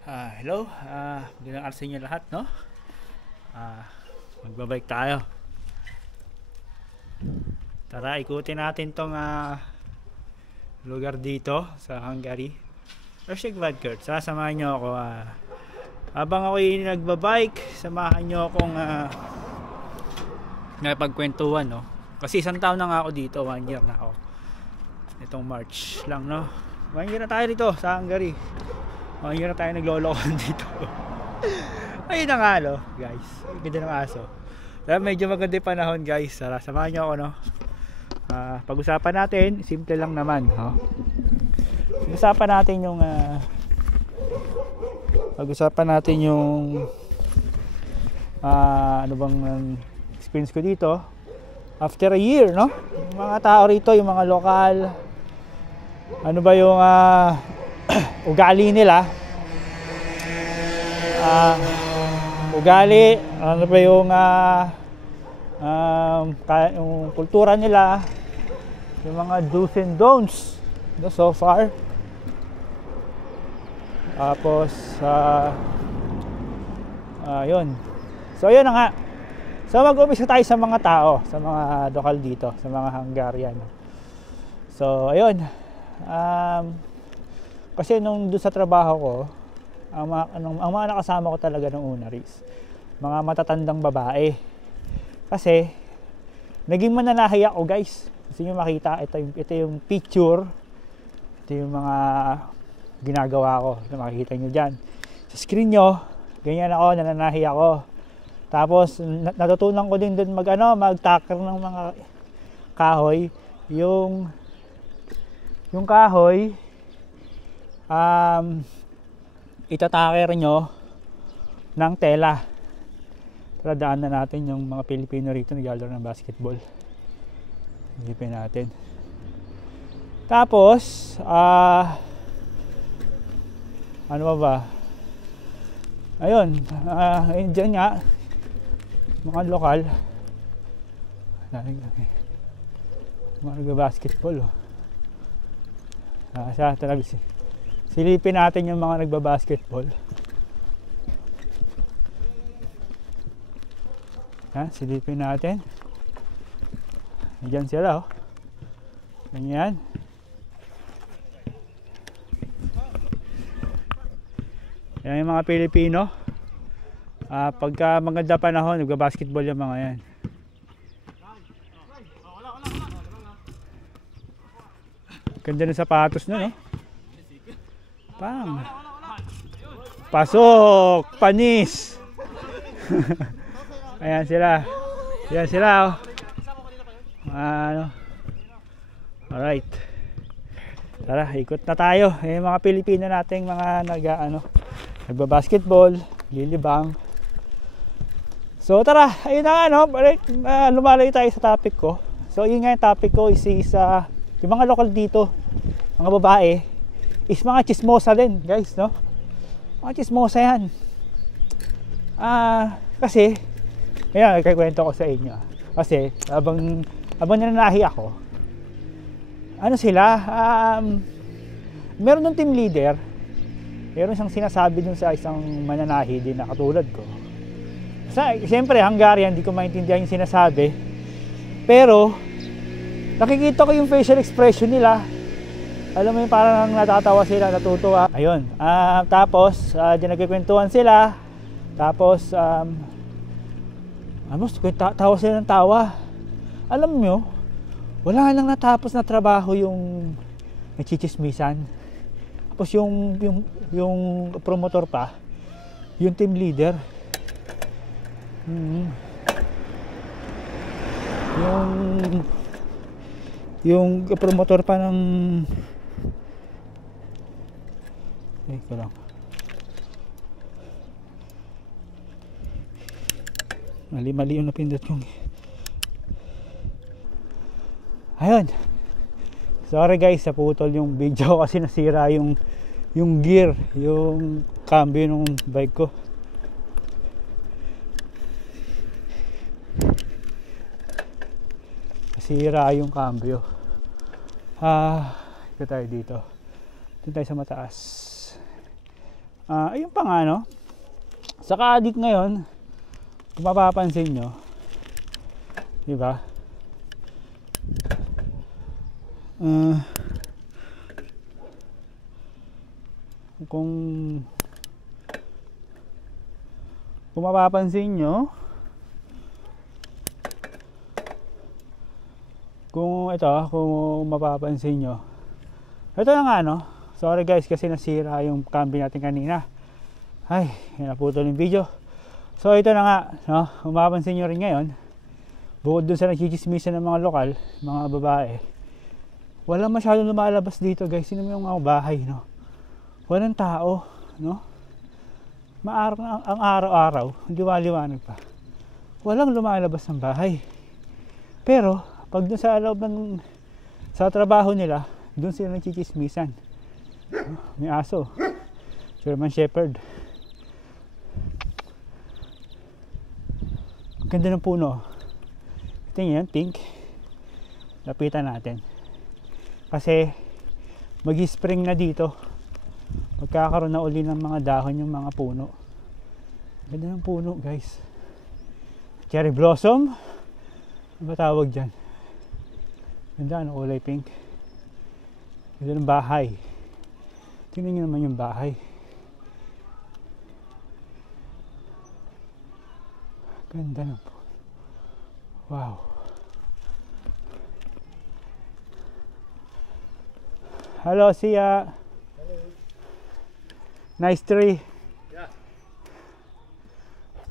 Hello, magandang araw sa inyo lahat, no? Magbabike tayo. Tara, ikutin natin tong lugar dito sa Hungary. Rashek Vadkert, sasamahan nyo ako. Habang ako'y nagbabike, samahan nyo akong nakipagkwentuhan, no? Kasi isang taon na nga ako dito, 1 year na ako. Itong March lang, no? 1 year na tayo dito sa Hungary. 1 year na tayo naglolokohan dito. Ayun na nga, no, guys. Ganda ng aso. Dahil medyo maganda yung panahon, guys. Tara, samahan nyo ako, no? Pag-usapan natin, simple lang naman, no? Pag-usapan natin yung ano bang experience ko dito after a year, no? Yung mga tao rito, yung mga lokal, ano ba yung ugali nila, ano ba yung yung kultura nila, yung mga do's and don'ts, no, so far. Tapos yun, so yun na nga. So mag-umpisa tayo sa mga tao, sa mga lokal dito, sa mga Hungarian. So ayun, kasi nung doon sa trabaho ko, ang mga nakasama ko talaga nung una is mga matatandang babae. Kasi naging mananahi ako, guys. Gusto nyo makita, ito yung picture, ito yung mga ginagawa ko, ito makikita nyo dyan sa screen nyo. Ganyan ako, nananahi ako. Tapos natutunan ko din doon mag-tacker ng mga kahoy. Yung kahoy, itataker nyo ng tela. Tara, daan na natin yung mga Pilipino rito naglalaro ng basketball. Higipin natin. Tapos ano ba? Ayun, dyan nga mga lokal mga nagbabasketball, oh. Talaga silipin natin yung mga nagbabasketball. Silipin natin. Diyan sila, oh. Ganyan. Yan yung mga Pilipino. Pagka maganda panahon, nagbabasketball yung mga yan. Ganda ng sapatos nun, oh. Pang. Pasok! Panis! Ayan sila. Ayan sila, oh. Alright. Tara, ikot na tayo. Yung mga Pilipino nating mga nagbabasketball, lilibang. So tara, ayun na lumalayo tayo sa topic ko. So yun nga yung topic ko is yung mga lokal dito, mga babae, is mga chismosa din, guys, no? Mga chismosa yan. Kasi ayan, nagkikwento ko sa inyo. Kasi habang nananahi ako, meron ng team leader, meron siyang sinasabi dun sa isang mananahi din na katulad ko. Siyempre Hungarian, hindi ko maintindihan yung sinasabi, pero nakikita ko yung facial expression nila. Alam mo yung parang natatawa sila, natutuwa. Ayun, tapos nagkikwentuhan sila. Tapos tawa sila ng tawa. Alam nyo, wala lang natapos na trabaho yung nagchichismisan. Tapos yung promotor pa, yung team leader, yung promotor pa ng ko lang. Mali yung napindot yung. Ayun. Sorry guys, naputol yung video kasi nasira yung gear, yung cambio ng bike ko. Nasira yung cambio. Ito tayo dito. Dito tayo sa mataas. Ayun pa nga, no? Sa Kaadik ngayon, kung mapapansin nyo, di ba? Kung mapapansin nyo, kung mapapansin nyo, ito na nga, no? Sorry guys kasi nasira yung camping natin kanina. Ay, naputol yung video. So ito na nga, no? Kung mapapansin nyo rin ngayon, bukod dun sa nagchichismisan ng mga lokal, mga babae, wala masyadong lumalabas dito guys. Sino mo yung mga bahay, no? Walang tao, no? Ang araw-araw, liwanag pa. Walang lumalabas ng bahay. Pero pag dun sa loob sa trabaho nila, dun sila nagchichismisan. May aso, German Shepherd. Ang ganda ng puno. Tingnan yan, pink. Lapitan natin. Kasi mag-spring na dito. Magkakaroon na uli ng mga dahon yung mga puno. Ganda ng puno guys. Cherry blossom. Ano ba tawag dyan? Ganda, ano, kulay pink. Ganda ng bahay. Tingnan nyo naman yung bahay. Ganda ng puno. Wow. Hello, Sia. Nice tree. Yeah.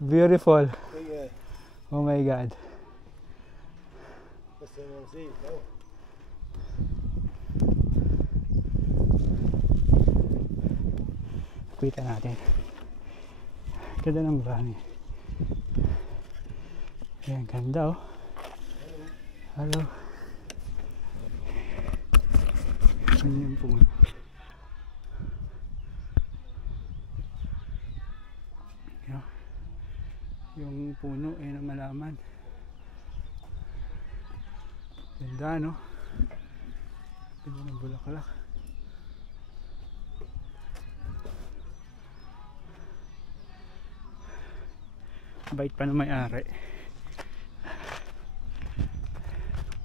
Beautiful. Yeah. Oh my God. Kita natin. Ganda ng bahay. Ayan, ganda oh. Hello. Ano yung puno? Yung puno ay na malaman. Ganda, no? Ganda ng bulaklak. Bait pa ng may-ari.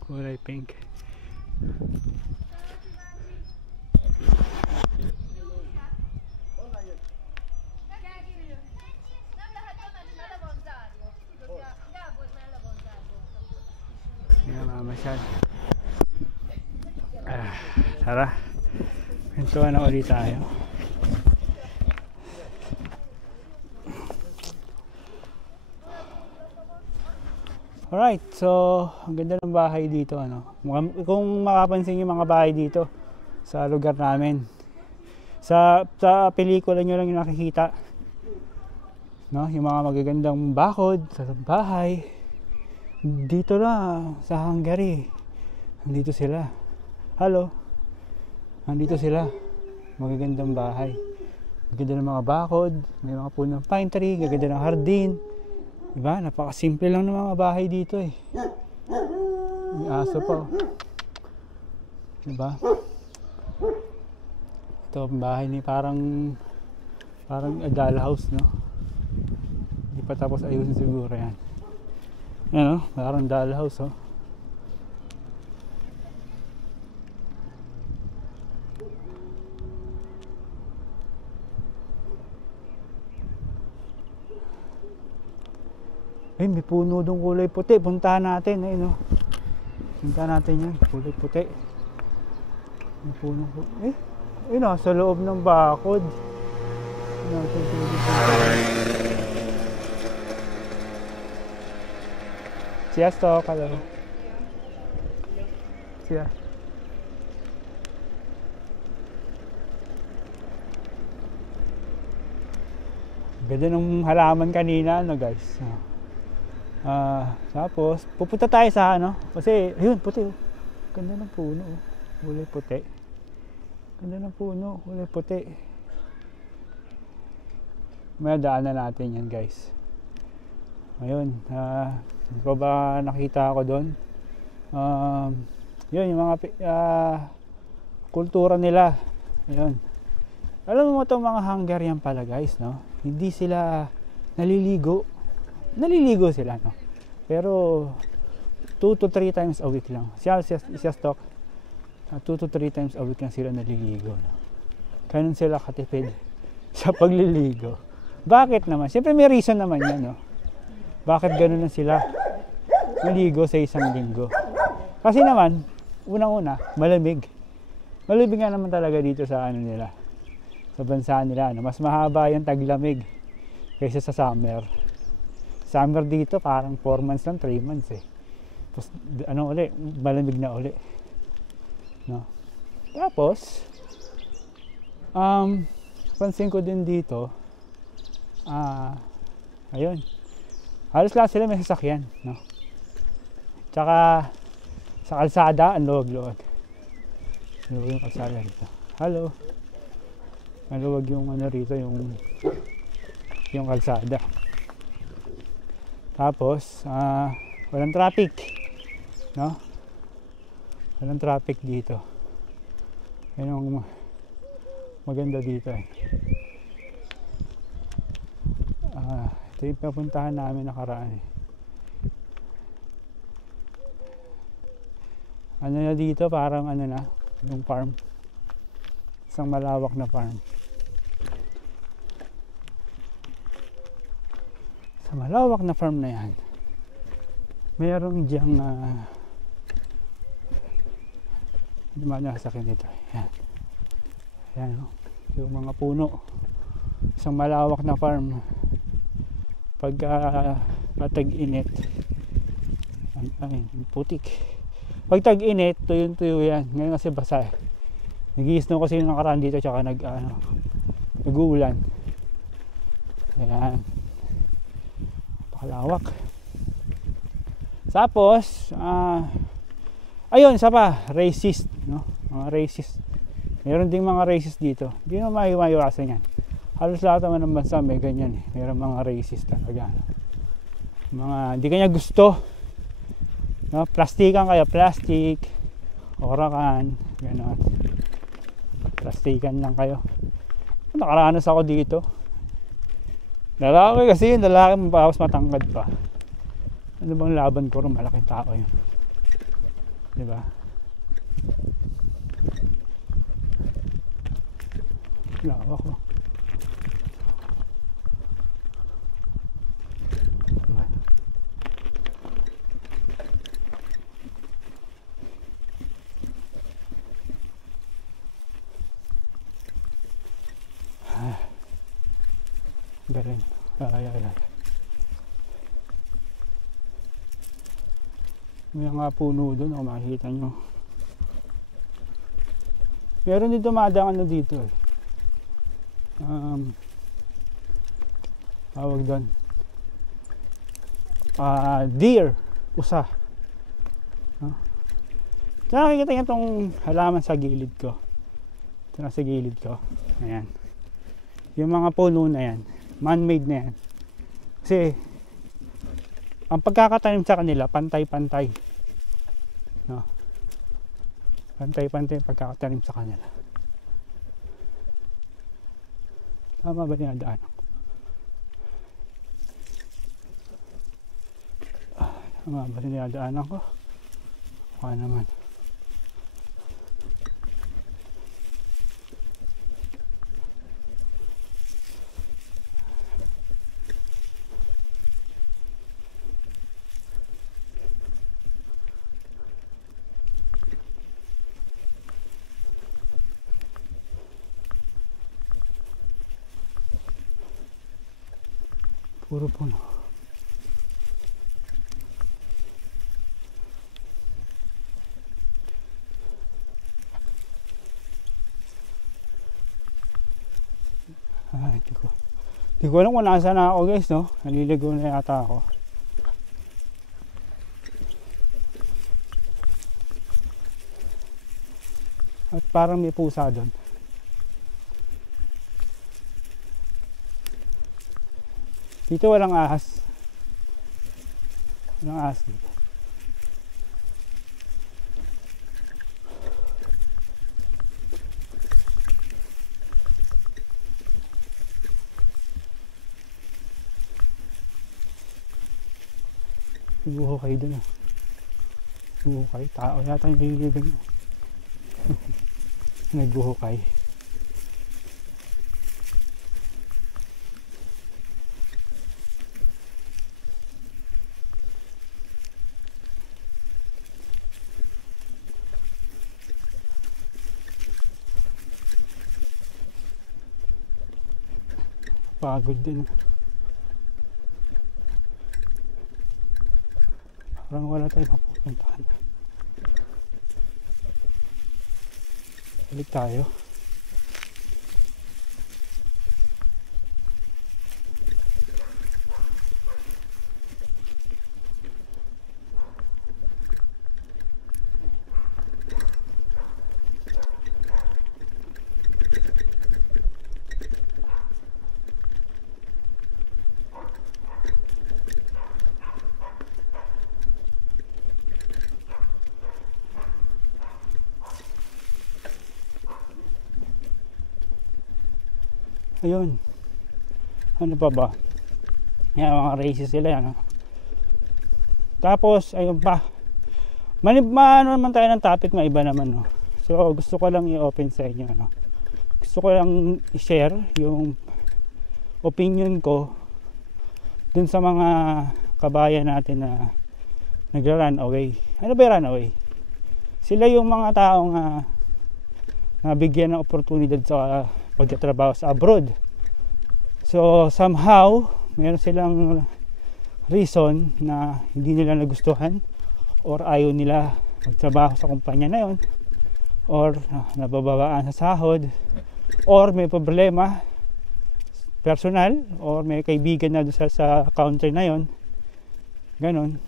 Kulay pink. Masyad. Tara, kwentuhan na ulit tayo. Alright, so ang ganda ng bahay dito, ano? Kung makapansin yung mga bahay dito sa lugar namin, sa pelikula nyo lang yung nakikita, no? Yung mga magagandang bakod sa bahay. Dito na sa Hungary, nandito sila. Hello, nandito sila. Magagandang bahay, gaganda ng mga bakod, may mga puno ng pine tree, gaganda ng hardin, diba? Napakasimple lang ng mga bahay dito eh. May aso pa oh. Diba? Ito ang bahay ni parang dollhouse, no? Hindi pa tapos ayusin siguro yan. Yan oh, parang dollhouse oh. Ay, may puno doon kulay puti. Puntahan natin, ayun oh. Puntahan natin yan, kulay puti. May puno po. Ayun oh, sa loob ng bakod. Siyastok, hello. Siya. Ganda ng halaman kanina, ano guys. Tapos, pupunta tayo sa ano. Kasi, ayun, puti oh. Ganda ng puno oh. Kulay puti. Ganda ng puno, kulay puti. May daanan natin yan guys. Ayun, hindi ko ba nakita ako doon? Yun, yung mga kultura nila. Ayun. Alam mo itong mga Hungarian pala guys, no? Hindi sila naliligo. Naliligo sila, no? Pero 2 to 3 times a week lang. Siya stock 2 to 3 times a week lang sila naliligo, no? Ganun sila katipid sa pagliligo. Bakit naman? Siyempre may reason naman yan, no? Bakit ganun lang sila naligo sa isang linggo? Kasi naman, unang-una, malamig. Malamig nga naman talaga dito sa ano nila, sa bansa nila, no? Mas mahaba yung taglamig kaysa sa summer. Summer dito parang 4 months lang, 3 months eh. Tapos ano uli, malamig na uli, no? Tapos pansin ko din dito, ayun, halos lahat sila may sasakyan, no? Tsaka sa kalsada, ang luwag-luwag. Luwag yung kalsada dito. Hello. Maluwag yung ano rito, yung kalsada. Tapos walang traffic, no? Walang traffic dito. Yan ang maganda dito eh. Ito yung papuntahan namin nakaraan eh. Ano na dito, parang ano na, yung farm. Isang malawak na farm. Sa malawak na farm na yan, mayroong diyang hindi man nasakin ito. Yan. Yan, no? Yung mga puno. Isang malawak na farm. Pag tag-init, ay, putik. Pag tag-init, tuyo yan. Ngayon kasi basa eh. Nag-i-snow kasi yung nakaraan dito, tsaka nag-uulan. Ayan. Pakalawak. Tapos, ayun, isa pa, racist, no? Mga racist. Meron ding mga racist dito. Hindi naman maiwasan yan. Halos lahat naman ng bansa may ganyan eh. Meron mga racist talaga. Mga, hindi kanya gusto. No, plastikan kaya plastic, orakan, gano'n. Plastikan lang kayo. Nakaranas ako dito. Lalaki kasi yun, lalaki mapapos matangkad pa. Ano bang laban ko rin, malaking tao yun. Diba? Lawak ko. Galing. Ay. May mga puno doon, kung makikita nyo. Meron din dumadaan ano dito eh. Tawag doon. Deer. Usa. No? Nakikita nyo itong halaman sa gilid ko. Ito na sa gilid ko. Ayan. Yung mga puno na yan, man-made na yan. Kasi ang pagkakatanim sa kanila pantay-pantay, no? Pantay-pantay yung pagkakatanim sa kanila. Tama ba dinadaan ko? Tama ba dinadaanan ko? Baka naman. Puro puno. Hindi ko alam kung nasaan na ako guys, no? Naliligo na yata ako. At parang may pusa doon. Dito walang ahas. Walang ahas dito. Naghuhukay dun ah. Naghuhukay. Tao yata yung nililibing. Naghuhukay. Pagod din. Parang wala tayong mapupuntahan. Balik tayo. Ayun. Ano pa ba? Yan, mga races sila yan. Tapos, ayun pa. Ano naman tayo ng topic na iba naman. No? So, gusto ko lang i-open sa inyo. No? Gusto ko lang i-share yung opinion ko dun sa mga kabayan natin na nagra-run away. Ano ba yung run away? Sila yung mga taong nabigyan ng oportunidad sa pagtatrabaho sa abroad. So somehow meron silang reason na hindi nila nagustuhan or ayaw nila magtrabaho sa kumpanya na yon, or nabababaan sa sahod, or may problema personal, or may kaibigan na doon sa country na yon. Ganon.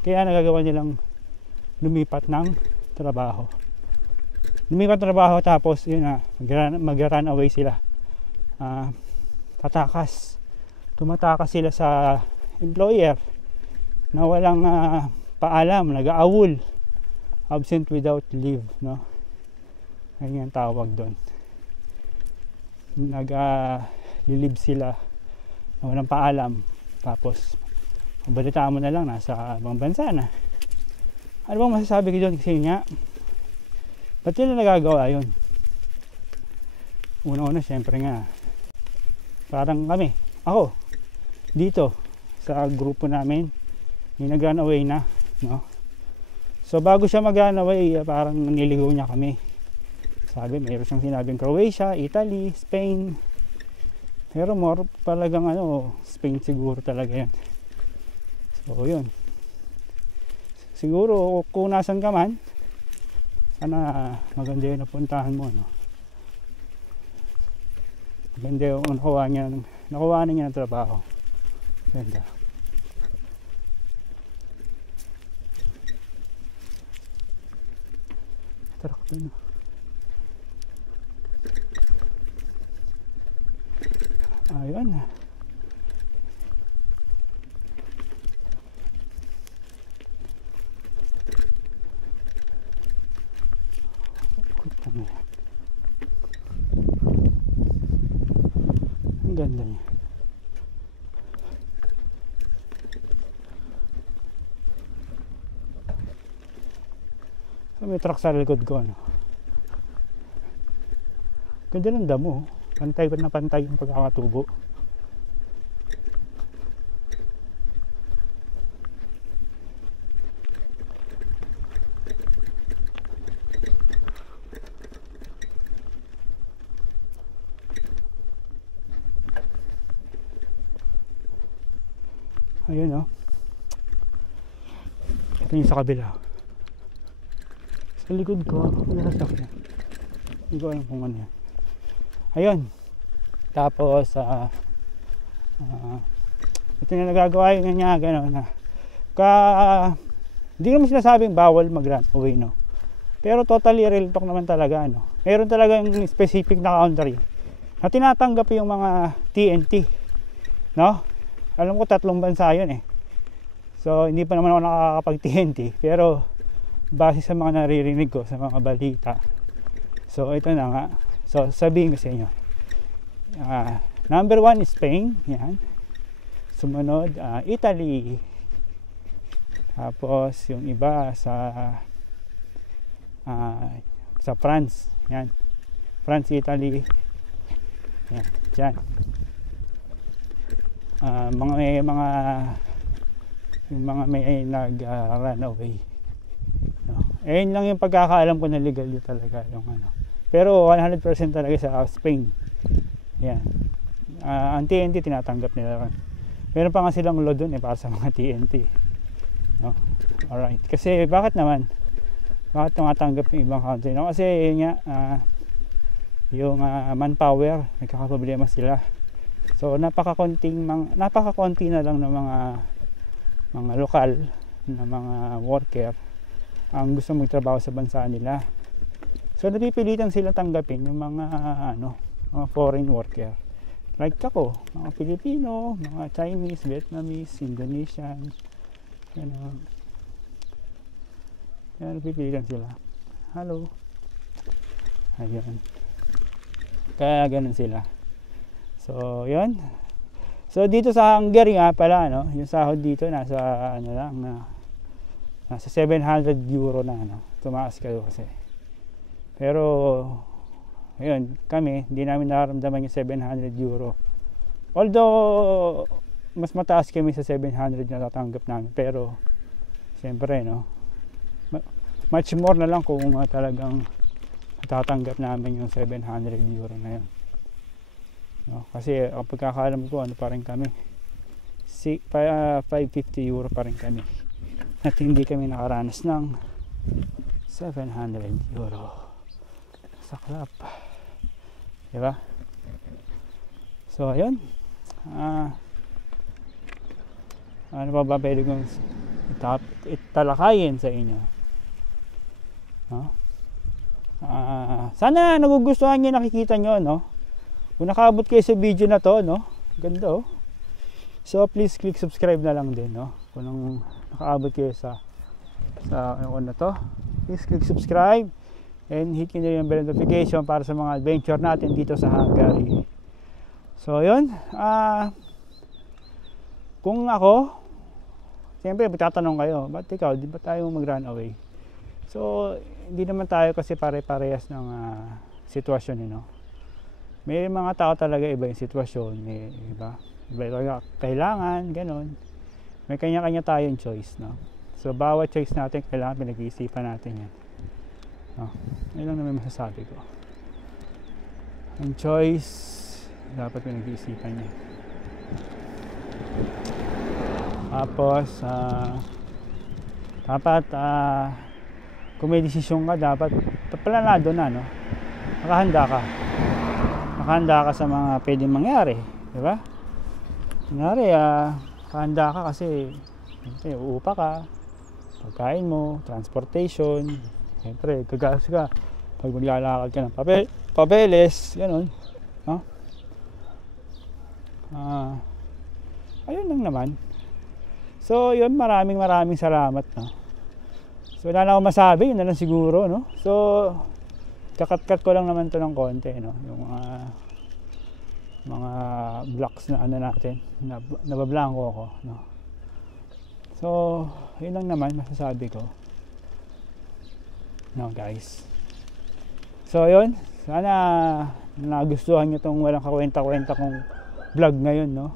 Kaya nagagawa nilang lumipat ng trabaho. Lumipat trabaho, tapos yun na, mag-run away sila. Tumatakas sila sa employer na walang paalam, nag-aawol, absent without leave, no? Ayun yung tawag doon. Nag-leave sila na walang paalam, tapos mabalitaan mo na lang nasa ibang bansa na. Ano bang masasabi ko doon? Kasi nga, ba't yun na nagagawa yun? Una-una, syempre nga, parang ako, dito, sa grupo namin, may nag-run away na, no? So, bago siya mag-run away, parang niligaw niya kami. Sabi, mayroon siyang sinabing Croatia, Italy, Spain. Pero more talagang Spain siguro talaga yan. So, yun. Siguro, kung nasan ka man, sana maganda yung napuntahan mo, no? Maganda yung nakuha niya ng trabaho. Ganda. Tarak din. Ayun. Ang ganda niya. So, may truck sa likod ko, ganda ng damo. Pantay na pantay yung pagkakatubo. Ayun, ito yung sa kabila. Sa likod ko, may sasakyan. Hindi ko alam kung ano yan. Ayun. Tapos ito na nagagawa yun niya, gano'n na. Hindi naman sinasabing bawal mag-run away, no? Pero totally real talk naman talaga, no? Meron talaga yung specific na country na tinatanggap yung mga TNT, no? Alam ko 3 bansa yun eh. So hindi pa naman ako nakakapag TNT, pero base sa mga naririnig ko sa mga balita, so ito na nga. So sabihin ko sa inyo, number 1 is Spain, yan. Sumunod Italy, Tapos yung iba sa France, yan. France, Italy. Yan, dyan. Yung mga may nag-run away. No. Yun lang yung pagkakaalam ko na legal yun talaga yung ano. Pero 100% talaga sa Spain. Yan. Ang TNT tinatanggap nila ron. Meron pa nga silang law dun para sa mga TNT. No. Alright. Kasi bakit naman? Bakit tumatanggap ng ibang country? No? Kasi yun nga, yung manpower, nagkakaproblema sila. So napakakonti na lang ng mga lokal na mga worker ang gusto magtrabaho sa bansa nila. So napipilitan sila tanggapin yung mga foreign worker. Like ako, mga Pilipino, mga Chinese, Vietnamese, Indonesian, yan, napipilitan sila. Hello. Ayun. Kaya ganun sila. So, yun. So, dito sa Hungary nga pala, no, yung sahod dito nasa, nasa 700 euro na, no. Tumaas kayo kasi. Pero, ayun, kami, hindi namin nararamdaman yung 700 euro. Although, mas mataas kami sa 700 na tatanggap namin. Pero, siyempre, no, much more na lang kung talagang tatanggap namin yung 700 euro na yun. No, kasi ang pagkakaalam ko, pa rin kami 550 euro pa rin kami. At hindi kami nakaranas ng 700 euro. Saklap. Diba? So, ayun. Ano pa ba pwede kong italakayin sa inyo? No? Sana nagugustuhan nyo, nakikita nyo, no? Kung nakaabot kayo sa video na to, no? Ganda, oh. So, please click subscribe na lang din, no? Kung nakaabot kayo sa ano na to, please click subscribe and hit nyo yung bell notification para sa mga adventure natin dito sa Hungary. So, yun. Kung ako, siyempre, magtatanong kayo, ba't ikaw, di ba tayo mag-run away? So, hindi naman tayo kasi pare-parehas ng sitwasyon, you know? May mga tao talaga iba yung sitwasyon, iba talaga kailangan, ganon. May kanya-kanya tayong choice, no? So, bawat choice natin, kailangan pinag-iisipan natin yan. No? Yun lang naman masasabi ko. Ang choice, dapat pinag-iisipan niya. Tapos, dapat, kung may desisyon ka, dapat planado na, no? Nakahanda ka sa mga pwedeng mangyari, di ba? Kunyari, nakahanda ka kasi uupa ka, pagkain mo, transportation, siyempre, gagastos ka pag maglalakad ka ng papeles, gano'n, no? Ayun lang naman. So, yun, maraming salamat, no? So, wala na akong masabi, yun na lang siguro, no? So, kakat-kat ko lang naman to ng konti, no? Yung mga blocks na ano natin, nabablanko ako, no? So, yun lang naman masasabi ko, no, guys. So, yun, sana nagustuhan nyo tong walang kakwenta-kwenta kong vlog ngayon, no?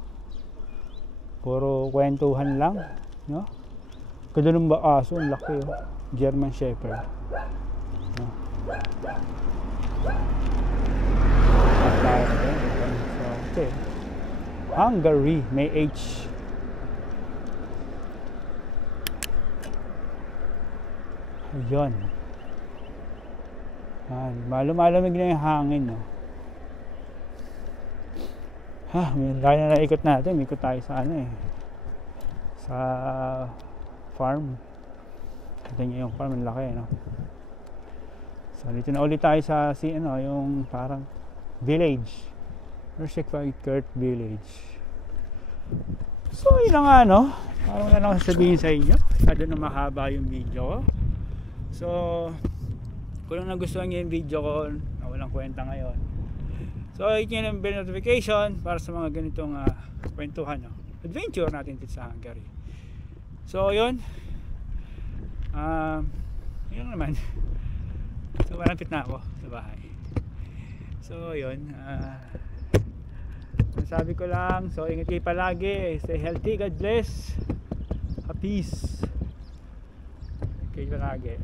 Puro kwentuhan lang, no? Kadalong ba aso, ang laki, oh. German Shepherd, no? So, okay. Hungary, may H. Ayun. Malamig na yung hangin, no? Dahil na naikot natin, ikot tayo sa sa farm. Ito nyo yung farm, ang laki, no? So, dito na ulit tayo sa yung parang village. Kurt Village. So, yun na nga, no? Parang wala lang sasabihin sa inyo. Masyado na mahaba yung video ko. So, kung nagustuhan nyo yung video ko, walang kwenta ngayon. So, hit nyo ng bell notification para sa mga ganitong kwentuhan, no? Adventure natin dito sa Hungary. So, yun. Yun naman. So malapit na ako sa bahay. So yun, sabi ko lang, so ingat kayo palagi, stay healthy, God bless, peace kayo palagi.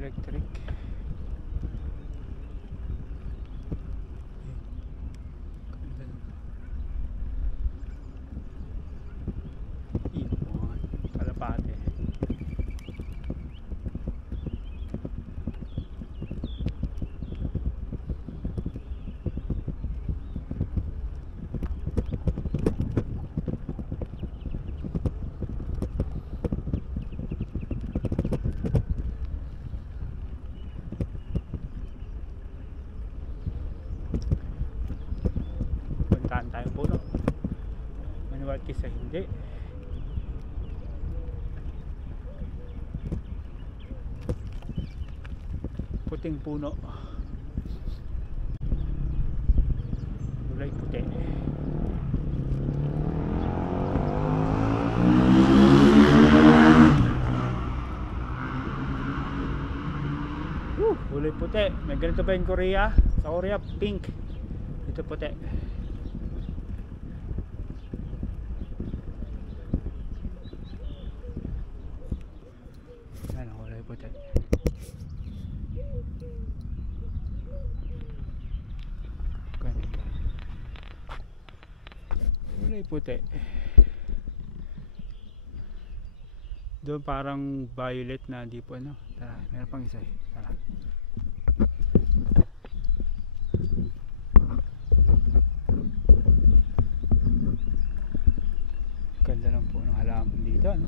Electric. Ibon, kalapate. Tayong puno, maniwala kisa hindi. Puting puno, kulay puti. Kulay puti, may ganito pa yung Korea. Sa Korea pink, dito puti. Puti. Ganda. Kulay puti. Doon parang violet na di po ano. Tara, meron pang isa eh. Tara. Ganda lang po ng halaman dito, no?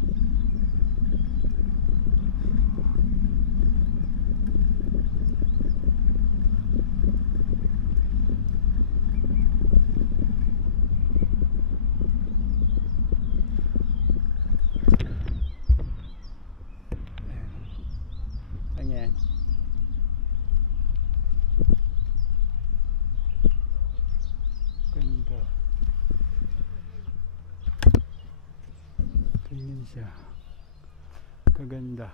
Ayan. Ganda. Ganyan siya. Kaganda.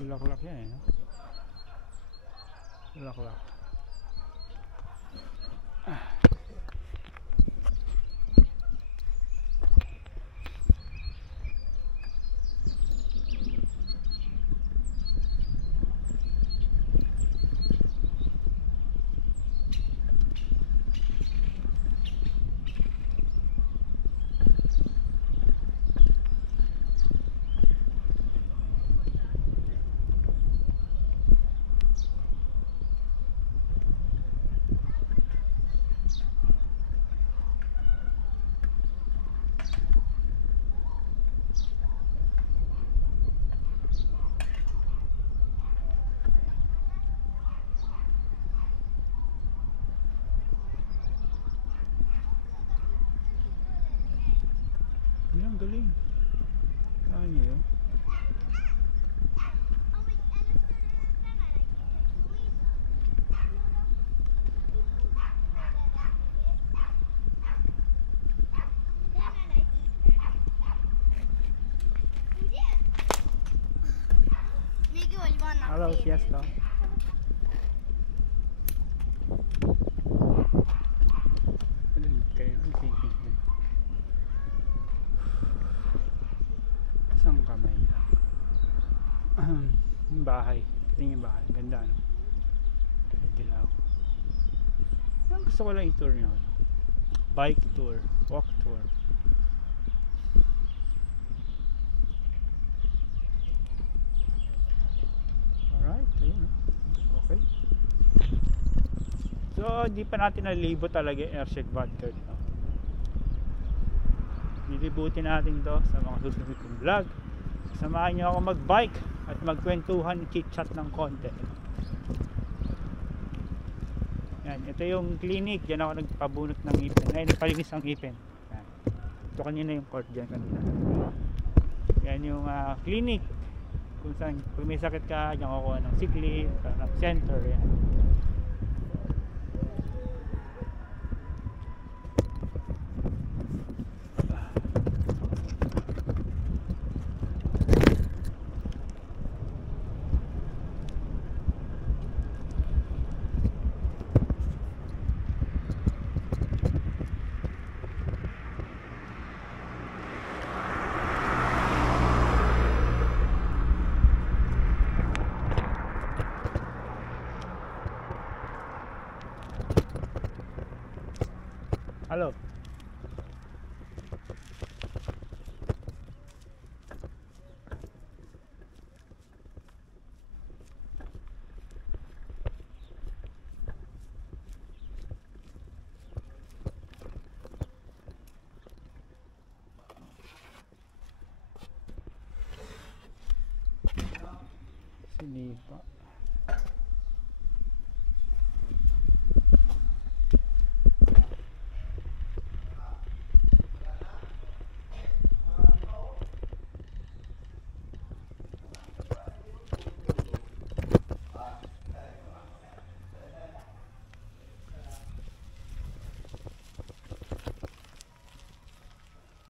Bulaklak yan eh, no? Bulaklak. Yan, galing. Saan niyo yun? Hello, siesta. Isang kamay lang. Yung bahay. Tingin yung bahay. Ganda, no? May dilaw. Ang gusto ko lang i-tour nyo. Bike tour. Walk tour. Alright. Ayun, no? Okay. So, di pa natin nalibo talaga yung Airshed Vodka. No? Lilibutin natin to sa mga susunod kong vlog. Samahan nyo ako mag-bike at magkwentuhan, chit-chat ng konti. Yan, ito yung clinic. Diyan ako nagpabunot ng ipin. Ay, nagpalinis ng ipin. Yan. Ito kanina yung court dyan kanina. Yan yung clinic. Kung saan, kung may sakit ka, diyan kukuha ng sick leave, ng center. Yan. Hello. Sinipa.